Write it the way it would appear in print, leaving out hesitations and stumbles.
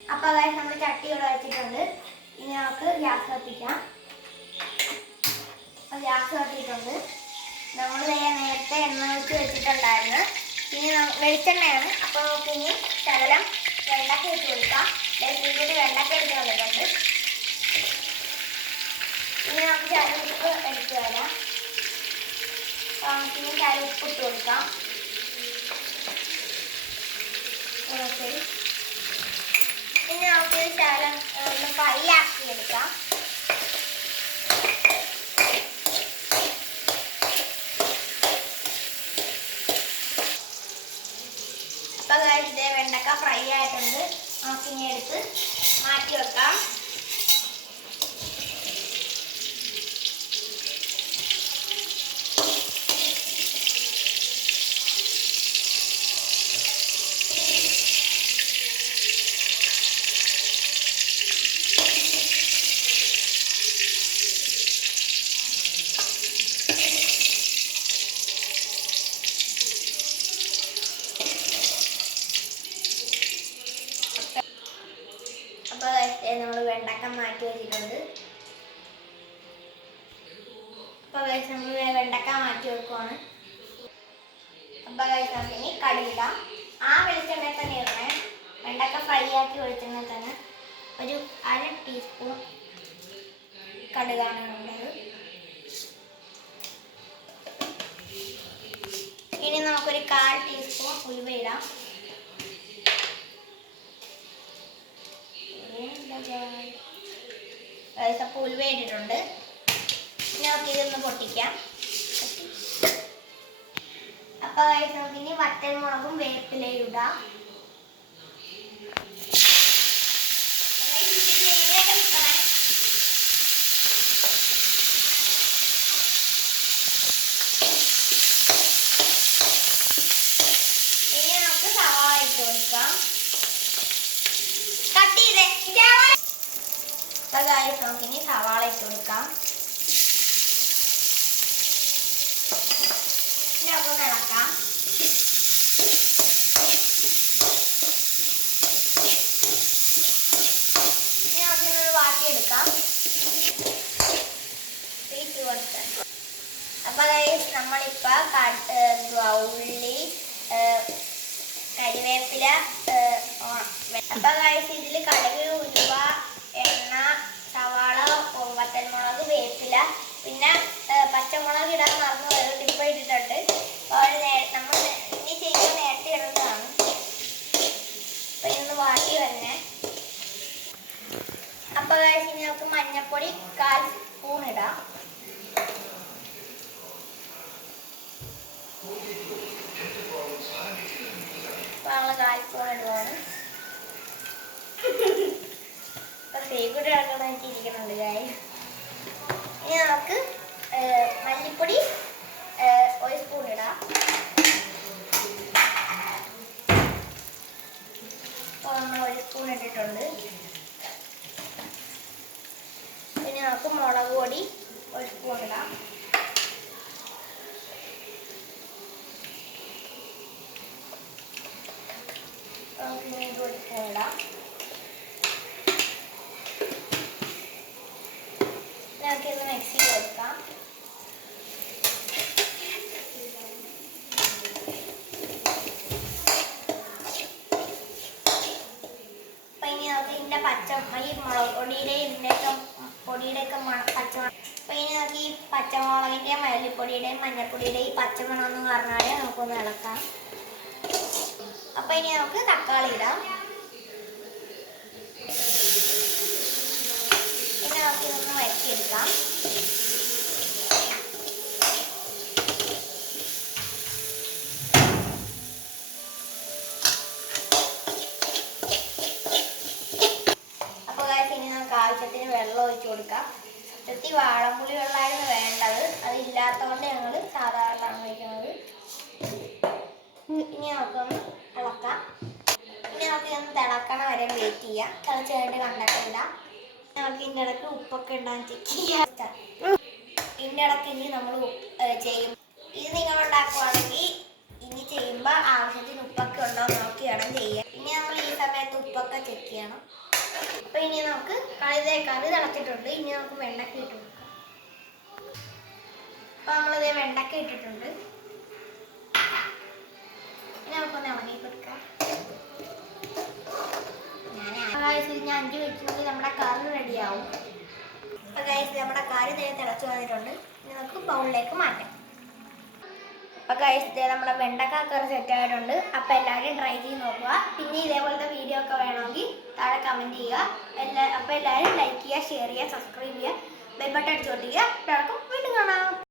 അപ്പോൾ അതായത് നമ്മൾ ചട്ടി ഇവിടെ വെച്ചിട്ടുണ്ട്. ഇനി നമുക്ക് ഗ്യാസ് കത്തിക്കാം. അപ്പോൾ ഗ്യാസ് കത്തിയിട്ടുണ്ട്. നമ്മൾ നേരത്തെ എണ്ണ ഒഴിച്ച് വെച്ചിട്ടുണ്ടായിരുന്നു. ഇനി വെളിച്ചെണ്ണയാണ്. അപ്പോൾ നമുക്ക് ഇനി ശകലം വെള്ളക്ക ഇട്ട് കൊടുക്കാം. ഇതിലൂടെ വെള്ളക്ക എടുത്ത് വന്നിട്ടുണ്ട്. ഇനി നമുക്ക് ശകലം ഉപ്പ് എടുത്ത് വരാം. അപ്പോൾ നമുക്കിനി ശകലം ഉപ്പ് ഇട്ട് കൊടുക്കാം. ഓക്കെ, ഇനി നമുക്ക് ശകലം ഒന്ന് ഫ്രൈ ആക്കി എടുക്കാം. അപ്പോൾ ഇതേ വെണ്ടക്ക ഫ്രൈ ആയിട്ടുണ്ട്. നമുക്കിനി എടുത്ത് മാറ്റി വെക്കാം. അപ്പോൾ നമ്മൾ വെണ്ടക്ക മാറ്റി വെച്ചിട്ടുണ്ട്. അപ്പോൾ നമ്മൾ വെണ്ടക്ക മാറ്റി വെക്കുവാണ്. അപ്പോൾ നമുക്കിനി കടുകിടാം. ആ വെളിച്ചെണ്ണയിൽ തന്നെ ഇടണേ. വെണ്ടക്ക ഫ്രൈ ആക്കി വെളിച്ചെണ്ണയിൽ തന്നെ ഒരു 1/2 ടീസ്പൂൺ കടുകാണ് ഉള്ളത്. ഇനി നമുക്കൊരു 1/4 ടീസ്പൂൺ ഉലുവ ഇടാം. അപ്പോൾ ഉലുവ ഇട്ടിട്ടുണ്ട്. ഇനി നമുക്ക് ഇതൊന്ന് പൊട്ടിക്കാം. അപ്പോൾ നമുക്കിനി വറ്റൽമുളകും വേപ്പിലയും ഇടാം. ഇനി നമുക്ക് സവാള ഇട്ട് കൊടുക്കാം. നമുക്കിനി സവാള ഇട്ട് കൊടുക്കാം. നമുക്കൊന്ന് ഇളക്കാം. ഇനി നമുക്കിനൊന്ന് വാട്ടിയെടുക്കാം. അപ്പൊ നമ്മളിപ്പോ ഉള്ളി, കരിവേപ്പില, അപ്പൊ ഇതിൽ കടുക്, ഉലുവ, എണ്ണ, സവാള, വറ്റൽമുളക്, വേപ്പില, പിന്നെ പച്ചമുളക് ഇടാൻ മറന്നു പോയത് ഇപ്പം ഇട്ടിട്ടുണ്ട്. നമ്മൾ ഇനി ചെയ്യുമ്പോൾ നേരത്തെ ഇടുന്നതാണ്. അപ്പം ഇതൊന്ന് വാട്ടി തന്നെ. അപ്പോൾ ഇനി നമുക്ക് മഞ്ഞൾപ്പൊടി 1/4 സ്പൂൺ ഇടാം. അപ്പോൾ നമ്മൾ 1/4 സ്പൂൺ ഇടുവാണ്. കൂടെ ഇരിക്കുന്നുണ്ട് കാര്യം. ഇനി നമുക്ക് മല്ലിപ്പൊടി 1 സ്പൂൺ ഇടാം. അപ്പോൾ നമ്മൾ 1 സ്പൂൺ ഇട്ടിട്ടുണ്ട്. പിന്നെ നമുക്ക് മുളക് പൊടി 1 സ്പൂൺ ഇടാം. നമുക്ക് 1 സ്പൂൺ ഇടാം. നമുക്കിത് മിക്സ് ചെയ്ത് കൊടുക്കാം. അപ്പം ഇനി നമുക്ക് ഇതിൻ്റെ ഈ മുളക് പൊടിയുടെയൊക്കെ പച്ചമണം. അപ്പം ഇനി നമുക്ക് ഈ പച്ചമുളകിൻ്റെയും മല്ലിപ്പൊടിയുടെയും മഞ്ഞൾപ്പൊടിയുടെയും ഈ പച്ചമണം എന്ന് പറഞ്ഞാൽ നമുക്കൊന്ന് ഇളക്കാം. അപ്പം ഇനി നമുക്ക് തക്കാളി ഇടാം. ഇനി നമുക്ക് ഇതൊന്ന് വരട്ടിയെടുക്കാം. അപ്പോൾ ഇനി നമുക്ക് ആവശ്യത്തിന് വെള്ളം ഒഴിച്ചു കൊടുക്കാം. സത്യത്തിൽ വാളംപുളി വെള്ളമായിരുന്നു വേണ്ടത്. അതില്ലാത്തതുകൊണ്ട് ഞങ്ങൾ സാധാ വെള്ളമാണ് ഒഴിക്കുന്നത്. ഇനി നമുക്കൊന്ന് ഇളക്കാം. ഇനി നമുക്ക് ഇതൊന്ന് തിളക്കണ വരെ വെയിറ്റ് ചെയ്യാം. തിളച്ച് കഴിഞ്ഞിട്ട് കണ്ടൊക്കെ ഇടാം. നമുക്ക് ഇതിൻ്റെ ഇടയ്ക്ക് ഉപ്പൊക്കെ ഉണ്ടാകും ചെക്ക് ചെയ്യാം. ഇതിൻ്റെ ഇടയ്ക്ക് ഇനി നമ്മൾ ചെയ്യും. ഇത് നിങ്ങൾ ഉണ്ടാക്കുവാണെങ്കിൽ ഇനി ചെയ്യുമ്പോൾ ആവശ്യത്തിന് ഉപ്പൊക്കെ ഉണ്ടോ നോക്കി വേണം ചെയ്യാൻ. ഇനി നമ്മൾ ഈ സമയത്ത് ഉപ്പൊക്കെ ചെക്ക് ചെയ്യണം. അപ്പോൾ ഇനി നമുക്ക് കറി തിളച്ചിട്ടുണ്ട്. ഇനി നമുക്ക് വെണ്ടക്ക ഇട്ട് കൊടുക്കാം. അപ്പോൾ നമ്മളിതേ വെണ്ടക്ക ഇട്ടിട്ടുണ്ട്. ഇനി നമുക്കൊന്ന് ഇളകി കൊടുക്കാം. ഞാൻ 5 മിനിറ്റിനുള്ളിൽ നമ്മുടെ കറി റെഡിയാവും. അപ്പോൾ ഗൈസ് നമ്മുടെ കറി തിളച്ച് വന്നിട്ടുണ്ട്. ഇനി നമുക്ക് ബൗളിലേക്ക് മാറ്റാം. അപ്പോൾ ഗൈസ് നമ്മുടെ വെണ്ടക്ക കറി സെറ്റ് ആയിട്ടുണ്ട്. അപ്പോൾ എല്ലാവരും ട്രൈ ചെയ്ത് നോക്കുക. പിന്നെ ഇതേപോലത്തെ വീഡിയോ ഒക്കെ വേണമെങ്കിൽ താഴെ കമൻറ്റ് ചെയ്യുക. അപ്പോൾ എല്ലാവരും ലൈക്ക് ചെയ്യുക, ഷെയർ ചെയ്യുക, സബ്സ്ക്രൈബ് ചെയ്യുക, ബെൽ ബട്ടൺ അടിച്ചു കൊടുക്കുക. എല്ലാവർക്കും